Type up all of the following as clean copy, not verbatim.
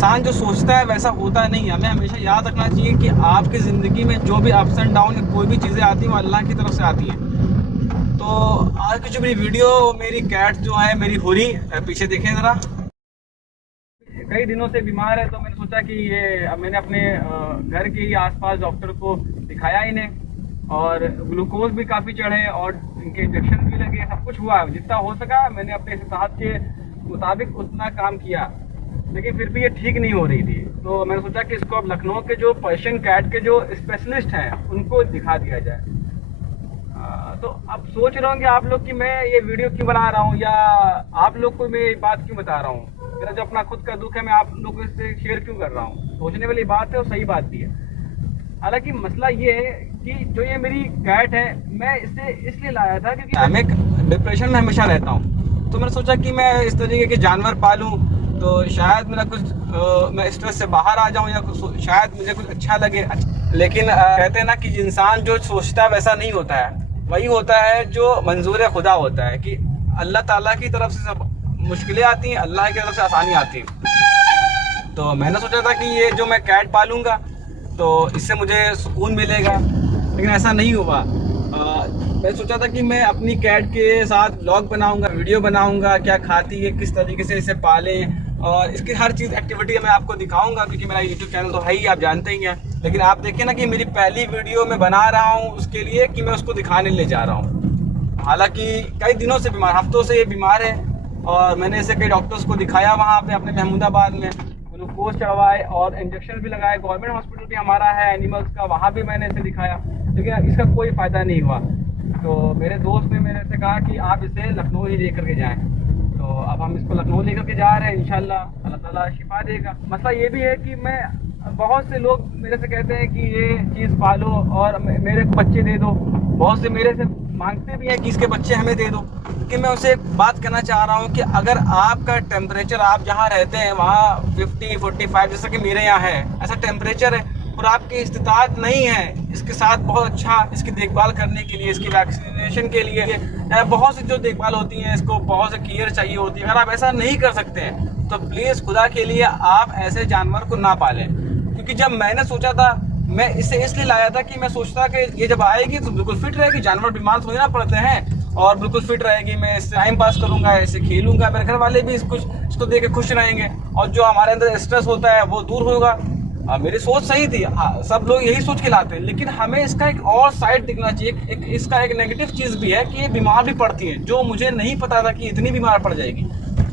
इंसान जो सोचता है वैसा होता नहीं है। हमें हमेशा याद रखना चाहिए कि आपकी ज़िंदगी में जो भी अप्स एंड डाउन कोई भी चीज़ें आती हैं वो अल्लाह की तरफ से आती हैं। तो आज की जो मेरी वीडियो, मेरी कैट जो है मेरी हुरी, पीछे देखें ज़रा, कई दिनों से बीमार है। तो मैंने सोचा कि ये मैंने अपने घर के ही आसपास डॉक्टर को दिखाया इन्हें, और ग्लूकोज भी काफ़ी चढ़े और इनके इंजेक्शन भी लगे, सब कुछ हुआ। जितना हो सका मैंने अपने इस्तेताअत के मुताबिक उतना काम किया, लेकिन फिर भी ये ठीक नहीं हो रही थी। तो मैंने सोचा कि इसको अब लखनऊ के जो पर्शियन कैट के जो स्पेशलिस्ट हैं उनको दिखा दिया जाए। तो अब सोच रहे होंगे आप लोग कि मैं ये वीडियो क्यों बना रहा हूँ, या आप लोग को मैं ये बात क्यों बता रहा हूँ। मेरा जो अपना खुद का दुख है मैं आप लोगों से शेयर क्यों कर रहा हूँ। सोचने वाली बात है और सही बात भी है। हालांकि मसला ये है कि जो ये मेरी कैट है, मैं इसे इसलिए लाया था क्योंकि मैं डिप्रेशन में हमेशा रहता हूँ। तो मैंने सोचा कि मैं इस तरीके के जानवर पालूँ तो शायद मेरा कुछ मैं स्ट्रेस से बाहर आ जाऊँ, या शायद मुझे कुछ अच्छा लगे। लेकिन कहते हैं ना कि इंसान जो सोचता है वैसा नहीं होता है, वही होता है जो मंजूर खुदा होता है। कि अल्लाह ताला की तरफ से सब मुश्किलें आती हैं, अल्लाह की तरफ से आसानी आती है। तो मैंने सोचा था कि ये जो मैं कैट पालूंगा तो इससे मुझे सुकून मिलेगा, लेकिन ऐसा नहीं हुआ। मैं सोचा था कि मैं अपनी कैट के साथ ब्लॉग बनाऊंगा, वीडियो बनाऊंगा, क्या खाती है, किस तरीके से इसे पालें, और इसकी हर चीज़ एक्टिविटी मैं आपको दिखाऊंगा, क्योंकि मेरा यूट्यूब चैनल तो है ही, आप जानते ही हैं। लेकिन आप देखिए ना कि मेरी पहली वीडियो मैं बना रहा हूँ उसके लिए कि मैं उसको दिखाने ले जा रहा हूँ। हालांकि कई दिनों से बीमार, हफ्तों से ये बीमार है, और मैंने इसे कई डॉक्टर्स को दिखाया वहाँ पे अपने महमूदाबाद में, ग्लूकोज चढ़वाए और इंजेक्शन भी लगाए। गवर्नमेंट हॉस्पिटल भी हमारा है एनिमल्स का, वहाँ भी मैंने इसे दिखाया, लेकिन इसका कोई फ़ायदा नहीं हुआ। तो मेरे दोस्त ने मेरे से कहा कि आप इसे लखनऊ ही लेकर के जाएँ। तो अब हम इसको लखनऊ लेकर के जा रहे हैं, इंशाल्लाह अल्लाह ताला शिफा देगा। मसला ये भी है कि मैं, बहुत से लोग मेरे से कहते हैं कि ये चीज़ पालो और मेरे को बच्चे दे दो। बहुत से मेरे से मांगते भी हैं कि इसके बच्चे हमें दे दो। कि मैं उसे एक बात कहना चाह रहा हूँ कि अगर आपका टेम्परेचर, आप जहाँ रहते हैं वहाँ 50-45 जैसा कि मेरे यहाँ है, ऐसा टेम्परेचर है, और आपकी इस्तिताअत नहीं है इसके साथ बहुत अच्छा इसकी देखभाल करने के लिए, इसकी वैक्सीनेशन के लिए, बहुत सी जो देखभाल होती है, इसको बहुत सी केयर चाहिए होती है, अगर आप ऐसा नहीं कर सकते हैं तो प्लीज़ खुदा के लिए आप ऐसे जानवर को ना पालें। क्योंकि जब मैंने सोचा था, मैं इसे इसलिए लाया था कि मैं सोचता कि ये जब आएगी तो बिल्कुल फिट रहेगी, जानवर बीमार थोड़ी ना पड़ते हैं, और बिल्कुल फिट रहेगी, मैं इससे टाइम पास करूंगा, इससे खेलूंगा, मेरे घर वाले भी इसको देख के खुश रहेंगे, और जो हमारे अंदर स्ट्रेस होता है वो दूर होगा। मेरी सोच सही थी, सब लोग यही सोच के लाते हैं, लेकिन हमें इसका एक और साइड दिखना चाहिए। इसका एक नेगेटिव चीज़ भी है कि ये बीमार भी पड़ती है, जो मुझे नहीं पता था कि इतनी बीमार पड़ जाएगी।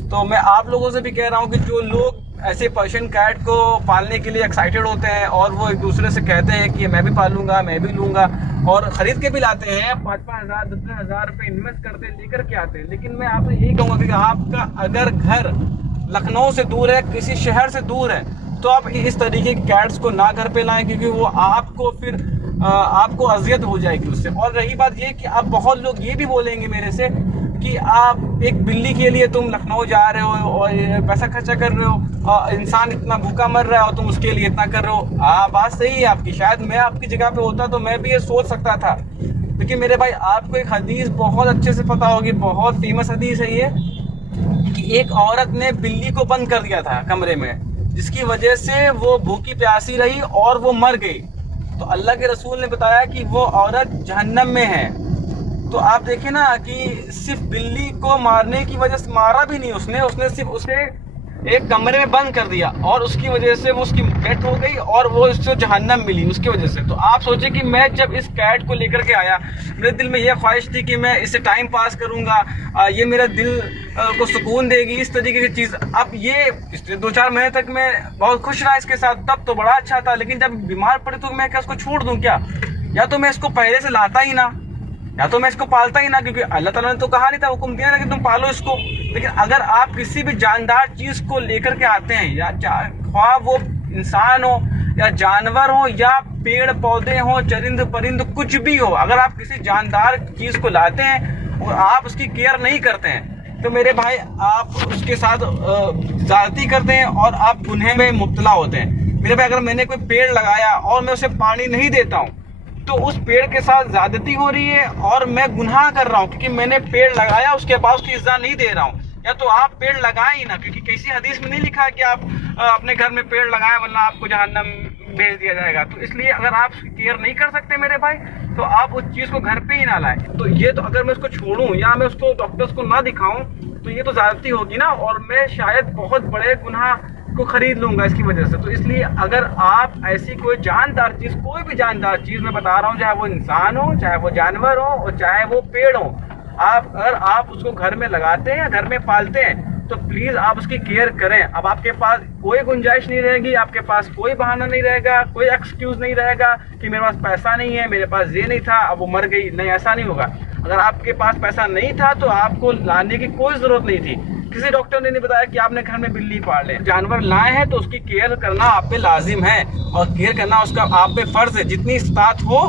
तो मैं आप लोगों से भी कह रहा हूँ कि जो लोग ऐसे पर्शियन कैट को पालने के लिए एक्साइटेड होते हैं और वो एक दूसरे से कहते हैं कि मैं भी पालूंगा, मैं भी लूँगा, और ख़रीद के भी लाते हैं, 5-5 हज़ार 10-10 हज़ार रुपये इन्वेस्ट करते हैं, लेकर के आते हैं। लेकिन मैं आपसे यही कहूँगा कि आपका अगर घर लखनऊ से दूर है, किसी शहर से दूर है, तो आप इस तरीके के कैट्स को ना घर पे लाएं, क्योंकि वो आपको फिर आपको अजियत हो जाएगी उससे। और रही बात ये कि अब बहुत लोग ये भी बोलेंगे मेरे से कि आप एक बिल्ली के लिए तुम लखनऊ जा रहे हो और पैसा खर्चा कर रहे हो, और इंसान इतना भूखा मर रहा है और तुम उसके लिए इतना कर रहे हो। हाँ, बात सही है आपकी, शायद मैं आपकी जगह पे होता तो मैं भी ये सोच सकता था। लेकिन मेरे भाई, आपको एक हदीस बहुत अच्छे से पता होगी, बहुत फेमस हदीस है ये, कि एक औरत ने बिल्ली को बंद कर दिया था कमरे में, जिसकी वजह से वो भूखी प्यासी रही और वो मर गई। तो अल्लाह के रसूल ने बताया कि वो औरत जहन्नम में है। तो आप देखें ना कि सिर्फ बिल्ली को मारने की वजह से, मारा भी नहीं उसने सिर्फ उसे एक कमरे में बंद कर दिया, और उसकी वजह से वो उसकी डेथ हो गई और वो उसको जहन्नम मिली उसकी वजह से। तो आप सोचे कि मैं जब इस कैट को लेकर के आया, मेरे दिल में यह ख्वाहिश थी कि मैं इससे टाइम पास करूंगा, ये मेरे दिल को सुकून देगी, इस तरीके की चीज़। अब ये 2-4 महीने तक मैं बहुत खुश रहा इसके साथ, तब तो बड़ा अच्छा था। लेकिन जब बीमार पड़े तो मैं क्या उसको छोड़ दूँ क्या? या तो मैं इसको पहले से लाता ही ना, या तो मैं इसको पालता ही ना, क्योंकि अल्लाह ताला ने तो कहा नहीं था, हुक्म दिया ना कि तुम पालो इसको। लेकिन अगर आप किसी भी जानदार चीज़ को लेकर के आते हैं, या ख्वाह वो इंसान हो या जानवर हो या पेड़ पौधे हो, चरिंद परिंद कुछ भी हो, अगर आप किसी जानदार चीज़ को लाते हैं और आप उसकी केयर नहीं करते हैं, तो मेरे भाई आप उसके साथ ज़्यादती करते हैं और आप गुनहे में मुब्तला होते हैं। मेरे भाई, अगर मैंने कोई पेड़ लगाया और मैं उसे पानी नहीं देता हूँ, तो उस पेड़ के साथ ज़्यादती हो रही है और मैं गुनाह कर रहा हूँ, क्योंकि मैंने पेड़ लगाया उसके बाद उसकी इज्जत नहीं दे रहा हूँ। या तो आप पेड़ लगाएं ही ना, क्योंकि किसी हदीस में नहीं लिखा है कि आप अपने घर में पेड़ लगाएं वरना आपको जहन्नम भेज दिया जाएगा। तो इसलिए अगर आप केयर नहीं कर सकते मेरे भाई, तो आप उस चीज़ को घर पे ही ना लाएं। तो ये तो अगर मैं उसको छोड़ूं या मैं उसको डॉक्टर्स को ना दिखाऊं तो ये तो ज़्यादती होगी ना, और मैं शायद बहुत बड़े गुनाह को खरीद लूंगा इसकी वजह से। तो इसलिए अगर आप ऐसी कोई जानदार चीज़, कोई भी जानदार चीज़ मैं बता रहा हूँ, चाहे वो इंसान हो, चाहे वो जानवर हो और चाहे वो पेड़ हो, अगर आप उसको घर में लगाते हैं या घर में पालते हैं तो प्लीज़ आप उसकी केयर करें। अब आपके पास कोई गुंजाइश नहीं रहेगी, आपके पास कोई बहाना नहीं रहेगा, कोई एक्सक्यूज़ नहीं रहेगा कि मेरे पास पैसा नहीं है, मेरे पास ये नहीं था, अब वो मर गई। नहीं, ऐसा नहीं होगा। अगर आपके पास पैसा नहीं था तो आपको लाने की कोई ज़रूरत नहीं थी। किसी डॉक्टर ने नहीं बताया कि आपने घर में बिल्ली पाल ले। जानवर लाए हैं तो उसकी केयर करना आप पे लाजिम है, और केयर करना उसका आप पे फ़र्ज़ है। जितनी इस्तात हो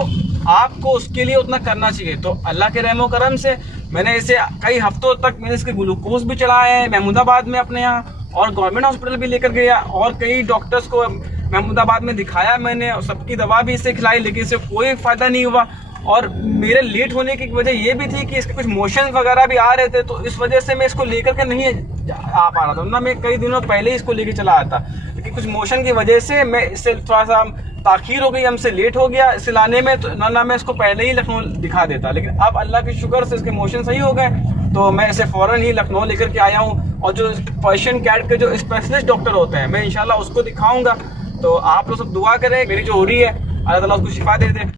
आपको उसके लिए उतना करना चाहिए। तो अल्लाह के रहमो करम से मैंने इसे कई हफ्तों तक मैंने इसके ग्लूकोज भी चढ़ाए हैं महमूदाबाद में अपने यहाँ, और गवर्नमेंट हॉस्पिटल भी लेकर गया, और कई डॉक्टर्स को महमूदाबाद में दिखाया मैंने, और सबकी दवा भी इसे खिलाई, लेकिन इससे कोई फ़ायदा नहीं हुआ। और मेरे लेट होने की वजह ये भी थी कि इसके कुछ मोशन वगैरह भी आ रहे थे, तो इस वजह से मैं इसको लेकर के नहीं आ पा रहा था, वरना मैं कई दिनों पहले ही इसको लेकर चला आता। लेकिन कुछ मोशन की वजह से मैं इससे थोड़ा सा ताखीर हो गई, हमसे लेट हो गया इसे लाने में, तो ना मैं इसको पहले ही लखनऊ दिखा देता। लेकिन अब अल्लाह के शुक्र से इसके मोशन सही हो गए, तो मैं इसे फ़ौरन ही लखनऊ लेकर के आया हूँ। और जो पर्शियन कैट के जो स्पेशलिस्ट डॉक्टर होते हैं मैं इंशाल्लाह उसको दिखाऊंगा। तो आप लोग सब दुआ करें, मेरी जो हो रही है अल्लाह ताला उसको शिफा दे दे।